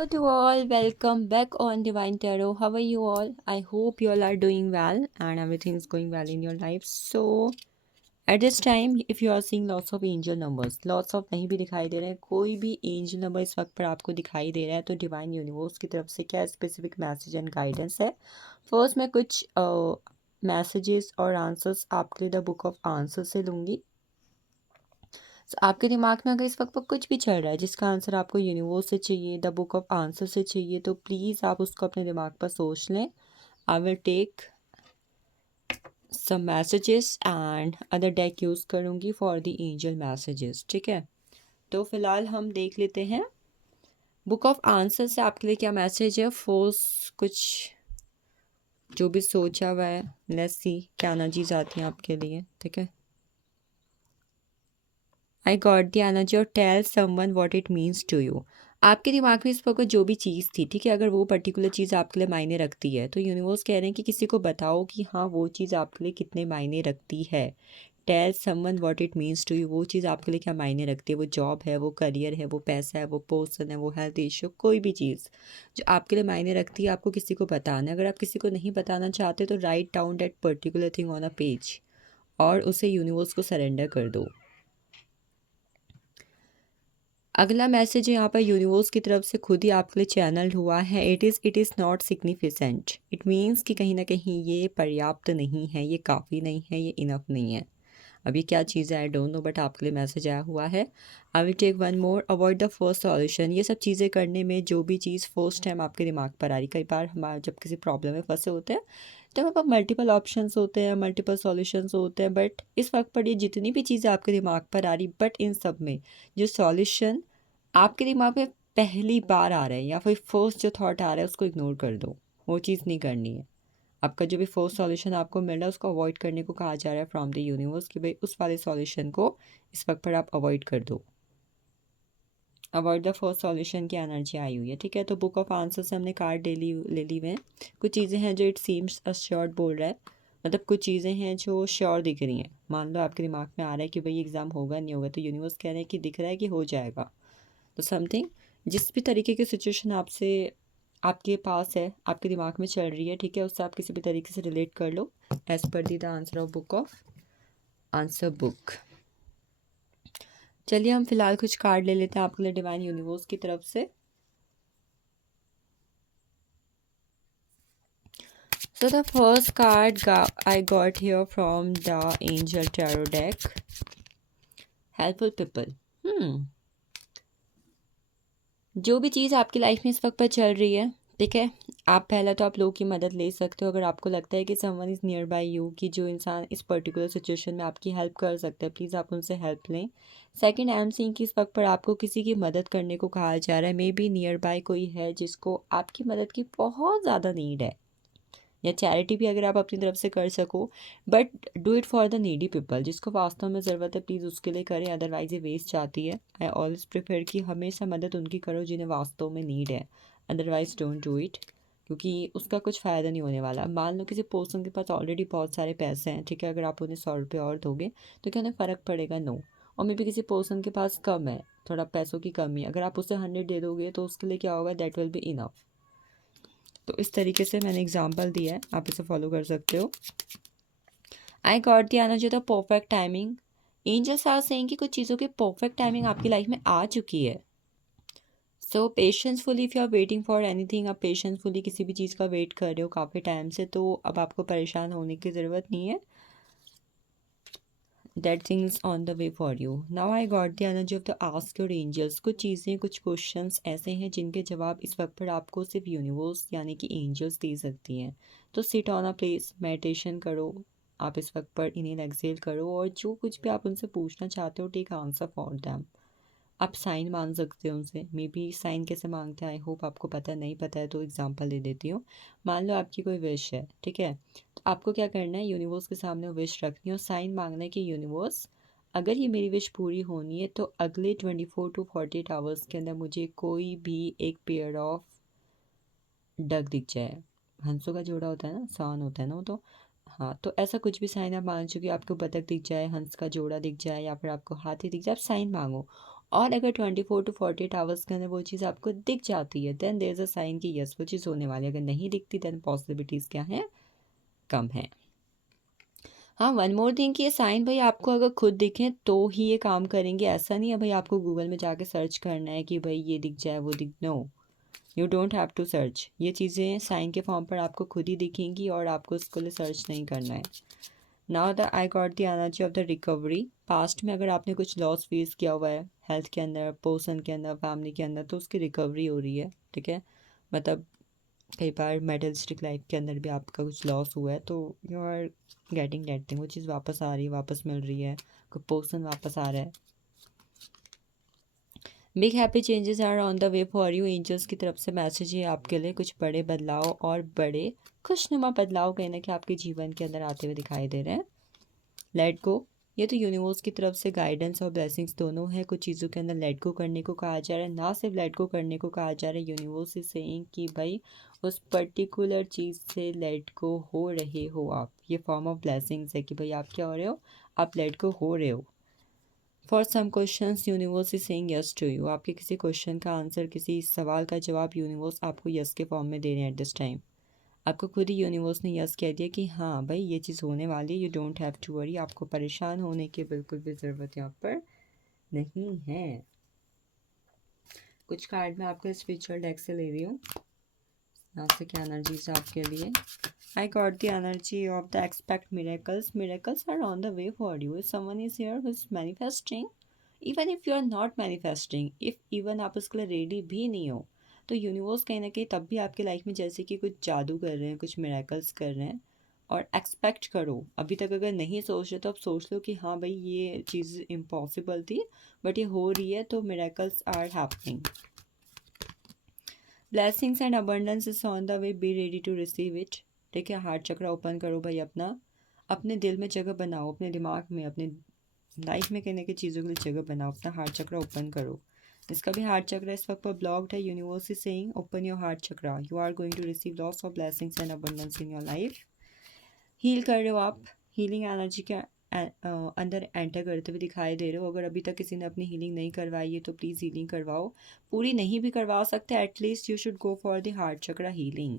Hello to all, welcome back on Divine Tarot. How are you all? I hope you all are doing well and everything is going well in your life. So, at this time, if you are seeing lots of angel numbers, lots of नहीं भी दिखाई दे रहे हैं, कोई भी angel number इस वक्त पर आपको दिखाई दे रहा है तो डिवाइन यूनिवर्स की तरफ से क्या स्पेसिफिक मैसेज एंड गाइडेंस है। फर्स्ट मैं कुछ मैसेजेस और आंसर्स आपके लिए द बुक ऑफ आंसर से लूँगी। आपके दिमाग में अगर इस वक्त पर कुछ भी चल रहा है जिसका आंसर आपको यूनिवर्स से चाहिए, द बुक ऑफ आंसर से चाहिए, तो प्लीज़ आप उसको अपने दिमाग पर सोच लें। I will take some messages and other deck use करूँगी फॉर द एंजल मैसेजेस। ठीक है, तो फिलहाल हम देख लेते हैं बुक ऑफ आंसर से आपके लिए क्या मैसेज है। फोर्स कुछ जो भी सोचा हुआ है, लेट्स सी क्या एनर्जीज आती हैं आपके लिए। ठीक है, आई गॉट द एनर्जी और tell someone what it means to you. आपके दिमाग में इस वक्त जो भी चीज़ थी, ठीक है, अगर वो पर्टिकुलर चीज़ आपके लिए मायने रखती है तो यूनिवर्स कह रहे हैं कि किसी को बताओ कि हाँ वो चीज़ आपके लिए कितने मायने रखती है। Tell someone what it means to you, वो चीज़ आपके लिए क्या मायने रखती है। वो जॉब है, वो करियर है, वो पैसा है, वो पर्सन है, वो हेल्थ इशू, कोई भी चीज़ जो आपके लिए मायने रखती है आपको किसी को बताना है। अगर आप किसी को नहीं बताना चाहते तो write down that particular thing on a page और उसे यूनिवर्स को सरेंडर कर दो। अगला मैसेज यहाँ पर यूनिवर्स की तरफ से खुद ही आपके लिए चैनल्ड हुआ है। It is not significant. It means कि कहीं ना कहीं ये पर्याप्त नहीं है, ये काफ़ी नहीं है, ये इनफ नहीं है। अभी क्या चीज़ है आई डोंट नो, बट आपके लिए मैसेज आया हुआ है। I will take one more, avoid the first solution. ये सब चीज़ें करने में जो भी चीज़ फर्स्ट टाइम आपके दिमाग पर आ रही, कई बार हमारे जब किसी प्रॉब्लम में फंसे होते हैं तो हमारे पास मल्टीपल ऑप्शंस होते हैं, मल्टीपल सॉल्यूशंस होते हैं, बट इस वक्त पर ये जितनी भी चीज़ें आपके दिमाग पर आ रही, बट इन सब में जो सॉल्यूशन आपके दिमाग में पहली बार आ रहा है या फिर फर्स्ट जो थॉट आ रहा है उसको इग्नोर कर दो। वो चीज़ नहीं करनी है। आपका जो भी फर्स्ट सॉल्यूशन आपको मिल रहा है उसको अवॉइड करने को कहा जा रहा है फ्रॉम द यूनिवर्स कि भाई उस वाले सॉल्यूशन को इस वक्त पर आप अवॉइड कर दो। अवॉइड द फर्स्ट सॉल्यूशन की एनर्जी आई हुई है। ठीक है, तो बुक ऑफ आंसर से हमने कार्ड ले ली हुए हैं। कुछ चीज़ें हैं जो इट सीम्स अश्योर्ड बोल रहा है, मतलब कुछ चीज़ें हैं जो श्योर दिख रही हैं। मान लो आपके दिमाग में आ रहा है कि भाई एग्ज़ाम होगा नहीं होगा, तो यूनिवर्स कह रहे हैं कि दिख रहा है कि हो जाएगा। तो समथिंग जिस भी तरीके की सिचुएशन आपसे आपके पास है, आपके दिमाग में चल रही है, ठीक है, उससे आप किसी भी तरीके से रिलेट कर लो एज पर दी the answer of book of answer book. चलिए हम फिलहाल कुछ कार्ड ले लेते हैं आपके लिए डिवाइन यूनिवर्स की तरफ से। So the first card I got here from the Angel Tarot deck, Helpful People. जो भी चीज़ आपकी लाइफ में इस वक्त पर चल रही है, ठीक है, आप पहला तो आप लोगों की मदद ले सकते हो। अगर आपको लगता है कि someone is near by you, कि जो इंसान इस पर्टिकुलर सिचुएशन में आपकी हेल्प कर सकता है, प्लीज़ आप उनसे हेल्प लें। सेकंड, आई एम सीइंग कि इस वक्त पर आपको किसी की मदद करने को कहा जा रहा है। मे बी नियर बाय कोई है जिसको आपकी मदद की बहुत ज़्यादा नीड है, या चैरिटी भी अगर आप अपनी तरफ से कर सको, but do it for the needy people. जिसको वास्तव में ज़रूरत है प्लीज़ उसके लिए करें, अदरवाइज ये वेस्ट जाती है। आई ऑलवेज प्रेफर कि हमेशा मदद उनकी करो जिन्हें वास्तव में नीड है, अदरवाइज डोंट डू इट, क्योंकि उसका कुछ फ़ायदा नहीं होने वाला। मान लो किसी पर्सन के पास ऑलरेडी बहुत सारे पैसे हैं, ठीक है, अगर आप उन्हें 100 रुपये और दोगे तो क्या उन्हें फ़र्क पड़ेगा? नो। और मे बी किसी पर्सन के पास कम है, थोड़ा पैसों की कमी है, अगर आप उसे 100 दे दोगे तो उसके लिए क्या होगा? That will be enough. तो इस तरीके से मैंने एग्जांपल दिया है, आप इसे फॉलो कर सकते हो। I got the energy the perfect timing. Angels are saying कि कुछ चीज़ों की परफेक्ट टाइमिंग आपकी लाइफ में आ चुकी है। सो patiently if you are waiting for anything, आप पेशेंसफुली किसी भी चीज़ का वेट कर रहे हो काफ़ी टाइम से, तो अब आपको परेशान होने की ज़रूरत नहीं है। That things on the way for you. Now I got the energy of the ask your angels. कुछ चीज़ें, कुछ क्वेश्चंस ऐसे हैं जिनके जवाब इस वक्त पर आपको सिर्फ यूनिवर्स यानी कि एंजल्स दे सकती हैं। तो sit on a place, meditation करो, आप इस वक्त पर इन्हें एक्सेल करो और जो कुछ भी आप उनसे पूछना चाहते हो टेक आंसर फॉर दैम। आप साइन मांग सकते हो उनसे। मे बी साइन कैसे मांगते हैं, आई होप आपको पता नहीं पता है तो एग्जांपल दे देती हूँ। मान लो आपकी कोई विश है, ठीक है, तो आपको क्या करना है? यूनिवर्स के सामने विश रखनी है और साइन मांगना है कि यूनिवर्स, अगर ये मेरी विश पूरी होनी है तो अगले 24 to 48 आवर्स के अंदर मुझे कोई भी एक पेयर ऑफ डक दिख जाए। हंसों का जोड़ा होता है ना, सान होता है ना वो, तो हाँ, तो ऐसा कुछ भी साइन आप मांग चुके, आपको बतख दिख जाए, हंस का जोड़ा दिख जाए, या फिर आपको हाथी दिख जाए, आप साइन मांगो। और अगर 24 to 48 आवर्स के अंदर वो चीज़ आपको दिख जाती है then there is a sign कि यस वो चीज़ होने वाली है। अगर नहीं दिखती देन पॉसिबिलिटीज़ क्या हैं, कम हैं। हाँ, वन मोर थिंग कि ये साइन भाई आपको अगर खुद दिखें तो ही ये काम करेंगे, ऐसा नहीं है भाई आपको गूगल में जाके सर्च करना है कि भाई ये दिख जाए वो दिख, no, you don't have to search. ये चीज़ें साइन के फॉर्म पर आपको खुद ही दिखेंगी और आपको उसके लिए सर्च नहीं करना है। Now the I got the energy of the recovery. Past में अगर आपने कुछ लॉस फेस किया हुआ है हेल्थ के अंदर, पर्सन के अंदर, फैमिली के अंदर, तो उसकी रिकवरी हो रही है, ठीक है। मतलब कई बार मेटलिस्टिक लाइफ के अंदर भी आपका कुछ लॉस हुआ है तो you are getting that thing, वो चीज़ वापस आ रही है, वापस मिल रही है, कोई पर्सन वापस आ रहा है। Big happy changes are on the way for you. Angels की तरफ से मैसेज है आपके लिए, कुछ बड़े बदलाव और बड़े खुशनुमा बदलाव कहीं ना कहीं आपके जीवन के अंदर आते हुए दिखाई दे रहे हैं। लेट गो, ये तो यूनिवर्स की तरफ से गाइडेंस और ब्लेसिंग्स दोनों है। कुछ चीज़ों के अंदर लेट गो करने को कहा जा रहा है, ना सिर्फ लेट गो करने को कहा जा रहा है, यूनिवर्स इज सेइंग कि भाई उस पर्टिकुलर चीज़ से लेट गो हो रहे हो आप। ये फॉर्म ऑफ ब्लेसिंग्स है कि भाई आप क्या हो रहे हो, आप लेट गो हो रहे हो। For some questions universe is saying yes to you. आपके किसी क्वेश्चन का आंसर, किसी सवाल का जवाब यूनिवर्स आपको यस के फॉर्म में दे रहे हैं एट दिस टाइम। आपको खुद ही यूनिवर्स ने यस कह दिया कि हाँ भाई ये चीज़ होने वाली है, you don't have to worry. आपको परेशान होने की बिल्कुल भी ज़रूरत यहाँ पर नहीं है। कुछ कार्ड मैं आपके स्पिरिचुअल डेक से ले रही हूँ, यहाँ से क्या एनर्जीज आपके लिए। I got the energy of the expect miracles. Miracles are on the way for you. Someone is here who is manifesting, even if you are not manifesting, if even आप उसके लिए रेडी भी नहीं हो, तो universe कहीं ना कहीं तब भी आपकी लाइफ में जैसे कि कुछ जादू कर रहे हैं, कुछ मिरेकल्स कर रहे हैं। और एक्सपेक्ट करो, अभी तक अगर नहीं सोच रहे तो अब सोच लो कि हाँ भाई ये चीज़ इम्पॉसिबल थी बट ये हो रही है, तो miracles are happening. Blessings and abundance is on the way, be ready to receive it. ठीक है, हार्ट चक्र ओपन करो भाई अपना, अपने दिल में जगह बनाओ, अपने दिमाग में, अपने लाइफ में कहने की चीज़ों के लिए जगह बनाओ, अपना हार्ट चक्र ओपन करो। जिसका भी हार्ट चक्र इस वक्त पर ब्लॉक्ड है, universe is saying open your heart chakra, you are going to receive lots of blessings and abundance in your life. Heal कर रहे हो आप, हीलिंग एनर्जी के अंदर एंटर करते हुए दिखाई दे रहे हो। अगर अभी तक किसी ने अपनी हीलिंग नहीं करवाई है तो प्लीज़ हीलिंग करवाओ। पूरी नहीं भी करवा सकते, at least you should go for the heart चक्र हीलिंग।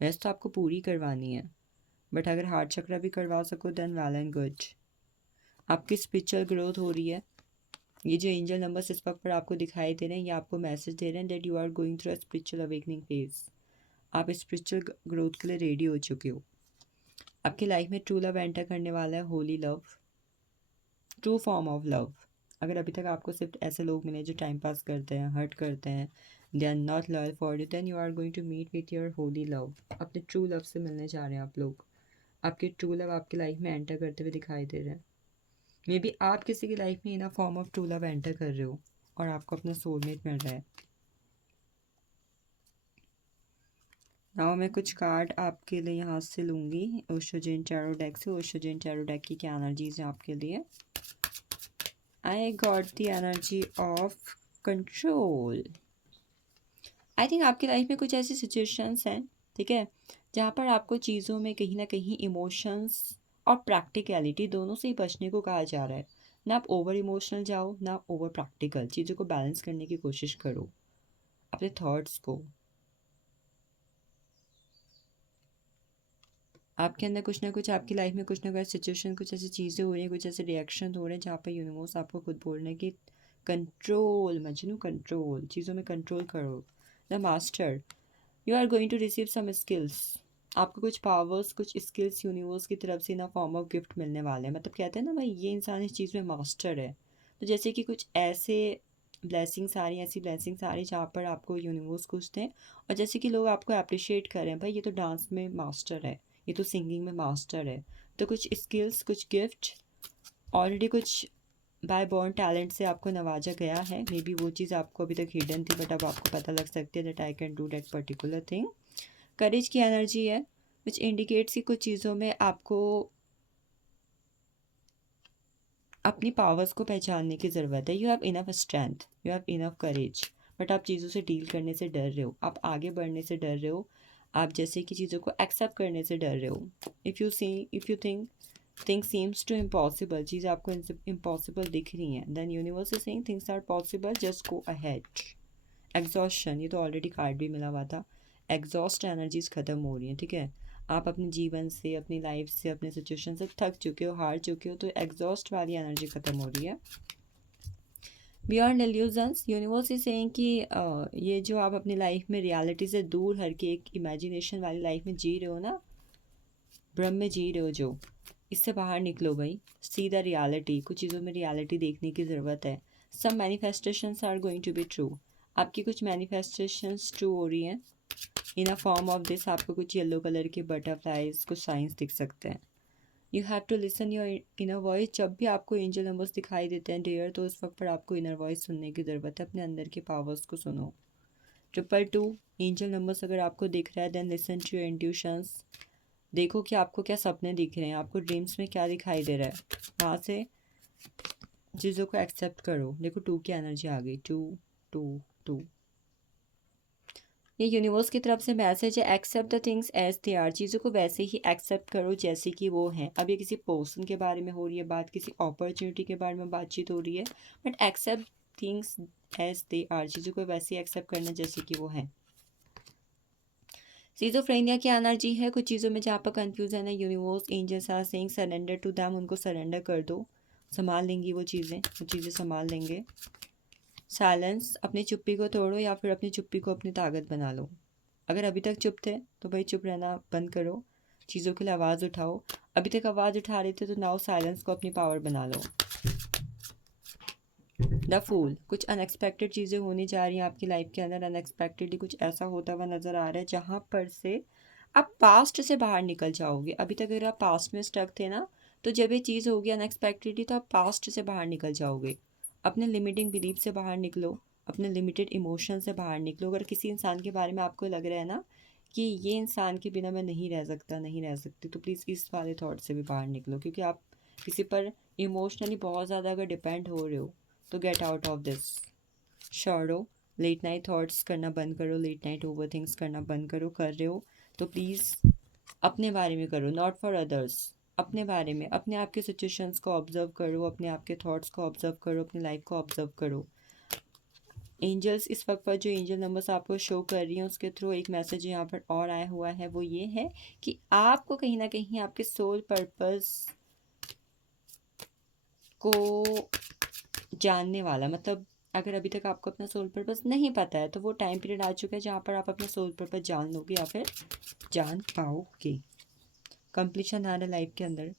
वैसे तो आपको पूरी करवानी है बट अगर हार्ट चक्र भी करवा सको देन वेल एंड गुड। आपकी स्पिरिचुअल ग्रोथ हो रही है। ये जो एंजल नंबर्स इस वक्त पर आपको दिखाई दे रहे हैं, ये आपको मैसेज दे रहे हैं that you are going through a spiritual awakening phase. आप स्पिरिचुअल ग्रोथ के लिए रेडी हो चुके हो। आपकी लाइफ में ट्रू लव एंटर करने वाला है, Holi love, true form of love. अगर अभी तक आपको सिर्फ ऐसे लोग मिले जो टाइम पास करते हैं, हर्ट करते हैं, they are not loyal for you, then you are going to meet with your holy love. अपने ट्रू लव से मिलने जा रहे हैं आप लोग। आपके ट्रू लव आपकी लाइफ में एंटर करते हुए दिखाई दे रहे हैं। मे बी आप किसी की लाइफ में in a form of true love enter कर रहे हो और आपको अपना सोलमेट मिल रहा है। नाउ मैं कुछ कार्ड आपके लिए यहाँ से लूँगी ओशो जैन टैरो डेक से। ओशो जैन टैरो डेक की क्या एनर्जीज हैं आपके लिए। I got the energy of control. I think आपकी लाइफ में कुछ ऐसी सिचुएशंस हैं, ठीक है, जहाँ पर आपको चीज़ों में कहीं ना कहीं इमोशंस और प्रैक्टिकलिटी दोनों से ही बचने को कहा जा रहा है। ना आप ओवर इमोशनल जाओ ना ओवर प्रैक्टिकल, चीज़ों को बैलेंस करने की कोशिश करो अपने थॉट्स को। आपके अंदर कुछ ना कुछ, आपकी लाइफ में कुछ ना कुछ सिचुएशन, कुछ ऐसी चीज़ें हो रही हैं, कुछ ऐसे रिएक्शन हो रहे हैं जहाँ पर यूनिवर्स आपको खुद बोलने की कंट्रोल, मजनू कंट्रोल, चीज़ों में कंट्रोल करो। The master, you are going to receive some skills. आपको कुछ पावर्स, कुछ स्किल्स यूनिवर्स की तरफ से ना फॉर्म ऑफ गिफ्ट मिलने वाले हैं। मतलब कहते हैं ना भाई ये इंसान इस चीज़ में मास्टर है, तो जैसे कि कुछ ऐसे ब्लेसिंग्स आ रही हैं, ऐसी ब्लेसिंग्स आ रही हैं जहाँ पर आपको यूनिवर्स कुछ दें, और जैसे कि लोग आपको अप्रिशिएट करें, भाई ये तो डांस में मास्टर है, ये तो सिंगिंग में मास्टर है। तो कुछ स्किल्स, कुछ गिफ्ट ऑलरेडी कुछ बाय बॉर्न टैलेंट से आपको नवाजा गया है। मे बी वो चीज़ आपको अभी तक हिडन थी बट अब आपको पता लग सकती है that I can do that particular thing. Courage की एनर्जी है विच इंडिकेट्स कि कुछ चीज़ों में आपको अपनी पावर्स को पहचानने की ज़रूरत है। You have enough strength, you have enough courage, but आप चीज़ों से डील करने से डर रहे हो, आप आगे बढ़ने से डर रहे हो, आप जैसे कि चीज़ों को एक्सेप्ट करने से डर रहे हो। If you think things seems to impossible, चीज़ें आपको इम्पॉसिबल दिख रही हैं, then universe is saying things are possible, just go ahead. Exhaustion, ये तो ऑलरेडी कार्ड भी मिला हुआ था। एग्जॉस्ट एनर्जीज ख़त्म हो रही हैं, ठीक है। आप अपने जीवन से, अपनी लाइफ से, अपने सिचुएशन से थक चुके हो, हार चुके हो, तो एग्जॉस्ट वाली एनर्जी ख़त्म हो रही है। Beyond illusions, universe is saying कि ये जो आप अपनी लाइफ में रियलिटी से दूर हट के एक इमेजिनेशन वाली लाइफ में जी रहे हो ना, भ्रम में जी रहे हो जो, इससे बाहर निकलो भाई। सी द रियलिटी, कुछ चीज़ों में रियलिटी देखने की ज़रूरत है। Some manifestations are going to be true, आपकी कुछ मैनिफेस्टेशंस ट्रू हो रही हैं। In a form of this, आपको कुछ येलो कलर के बटरफ्लाइज, कुछ साइंस दिख सकते हैं। You have to listen your inner voice, जब भी आपको एंजल नंबर्स दिखाई देते हैं डियर, तो उस वक्त पर आपको इनर वॉइस सुनने की ज़रूरत है, अपने अंदर के पावर्स को सुनो। 222 एंजल नंबर्स अगर आपको दिख रहा है, then listen to your intuitions, देखो कि आपको क्या सपने दिख रहे हैं, आपको ड्रीम्स में क्या दिखाई दे रहा है, वहाँ से चीज़ों को एक्सेप्ट करो। देखो 2 की एनर्जी आ गई, 2 2 2। ये यूनिवर्स की तरफ से मैसेज है, accept the things as they are, चीज़ों को वैसे ही एक्सेप्ट करो जैसे कि वो हैं। अब ये किसी पर्सन के बारे में हो रही है बात, किसी अपॉर्चुनिटी के बारे में बातचीत हो रही है, but accept things as they are, चीज़ों को वैसे ही एक्सेप्ट करना जैसे कि वो हैं। सीजोफ्रेनिया की एनर्जी है, कुछ चीज़ों में जहाँ पर कंफ्यूजन है, universe angels are saying surrender to them, उनको सरेंडर कर दो, संभाल लेंगी वो चीज़ें संभाल लेंगे। साइलेंस, अपनी चुप्पी को तोड़ो या फिर अपनी चुप्पी को अपनी ताकत बना लो। अगर अभी तक चुप थे तो भाई चुप रहना बंद करो, चीज़ों के लिए आवाज़ उठाओ। अभी तक आवाज़ उठा रहे थे तो नाउ साइलेंस को अपनी पावर बना लो। द फूल, कुछ अनएक्सपेक्टेड चीज़ें होने जा रही हैं आपकी लाइफ के अंदर, अनएक्सपेक्टेडली कुछ ऐसा होता हुआ नज़र आ रहा है जहाँ पर से आप पास्ट से बाहर निकल जाओगे। अभी तक अगर आप पास्ट में स्टक थे ना, तो जब ये चीज़ होगी अनएक्सपेक्टेडली, तो आप पास्ट से बाहर निकल जाओगे। अपने लिमिटिंग बिलीफ से बाहर निकलो, अपने लिमिटेड इमोशन से बाहर निकलो। अगर किसी इंसान के बारे में आपको लग रहा है ना कि ये इंसान के बिना मैं नहीं रह सकता, नहीं रह सकती, तो प्लीज़ इस वाले थॉट से भी बाहर निकलो, क्योंकि आप किसी पर इमोशनली बहुत ज़्यादा अगर डिपेंड हो रहे हो तो गेट आउट ऑफ दिस। शॉर्डो, लेट नाइट थॉट्स करना बंद करो, लेट नाइट ओवर थिंग्स करना बंद करो। कर रहे हो तो प्लीज़ अपने बारे में करो, नॉट फॉर अदर्स। अपने बारे में, अपने आप के सिचुएशंस को ऑब्जर्व करो, अपने आप के थॉट्स को ऑब्जर्व करो, अपनी लाइफ को ऑब्जर्व करो। एंजल्स इस वक्त पर जो एंजल नंबर्स आपको शो कर रही हैं उसके थ्रू एक मैसेज यहाँ पर और आया हुआ है, वो ये है कि आपको कहीं ना कहीं आपके सोल पर्पस को जानने वाला, मतलब अगर अभी तक आपको अपना सोल पर्पस नहीं पता है तो वो टाइम पीरियड आ चुका है जहाँ पर आप अपना सोल पर्पस जान लोगे या फिर जान पाओगे। कंप्लीशन आ रहा है लाइफ के अंदर,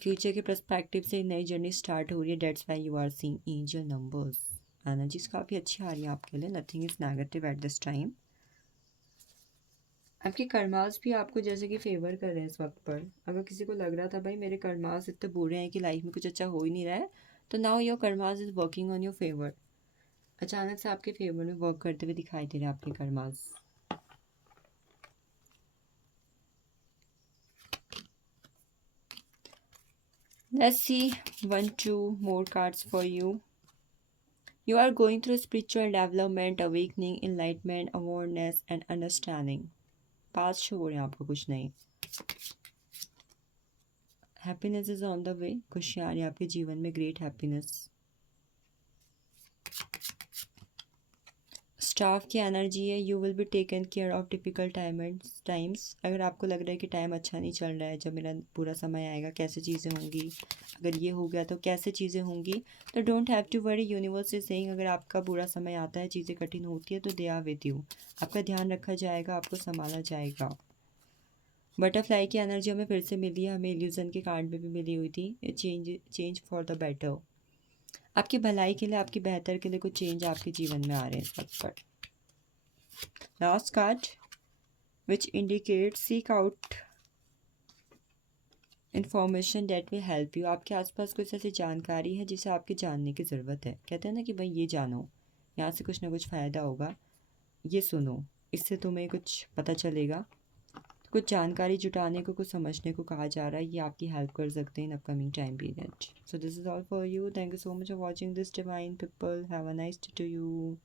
फ्यूचर के पर्सपेक्टिव से नई जर्नी स्टार्ट हो रही है, that's why you are seeing angel numbers. Energies काफ़ी अच्छी आ रही है आपके लिए, nothing is negative at this time. आपके कर्मास भी आपको जैसे कि फेवर कर रहे हैं इस वक्त पर। अगर किसी को लग रहा था भाई मेरे कर्मास इतने बुरे हैं कि लाइफ में कुछ अच्छा हो ही नहीं रहा है, तो now your karmas is working on your favour. अचानक से आपके फेवर में वर्क करते हुए दिखाई दे रहे हैं आपके karmas. Let's see 1-2 more cards for you. You are going through spiritual development, awakening, enlightenment, awareness and understanding. Pass show हो रहे हैं आपको कुछ नहीं। हैप्पीनेस इज ऑन द वे, खुशियाँ आ रही है आपके जीवन में, ग्रेट हैप्पीनेस। स्टाफ की एनर्जी है, you will be taken care of difficult times. अगर आपको लग रहा है कि टाइम अच्छा नहीं चल रहा है, जब मेरा पूरा समय आएगा कैसे चीज़ें होंगी, अगर ये हो गया तो कैसे चीज़ें होंगी, तो don't have to worry. Universe is saying अगर आपका बुरा समय आता है, चीज़ें कठिन होती है, तो दे आर विद यू, आपका ध्यान रखा जाएगा, आपको संभाला जाएगा। बटरफ्लाई की एनर्जी हमें फिर से मिली है, हमें इल्यूजन के कार्ड में भी मिली हुई थी। चेंज फॉर द बेटर, आपकी भलाई के लिए, आपकी बेहतर के लिए कुछ चेंज आपके जीवन में आ रहे हैं इस वक्त पर। Last card which indicate seek out information that will help you. आपके आसपास कुछ ऐसी जानकारी है जिसे आपके जानने की ज़रूरत है। कहते हैं ना कि भाई ये जानो, यहाँ से कुछ ना कुछ फ़ायदा होगा, ये सुनो, इससे तुम्हें कुछ पता चलेगा। कुछ जानकारी जुटाने को, कुछ समझने को कहा जा रहा है, ये आपकी हेल्प कर सकते हैं in upcoming time period. So this is all for you, thank you so much for watching this divine people, have a nice day to you.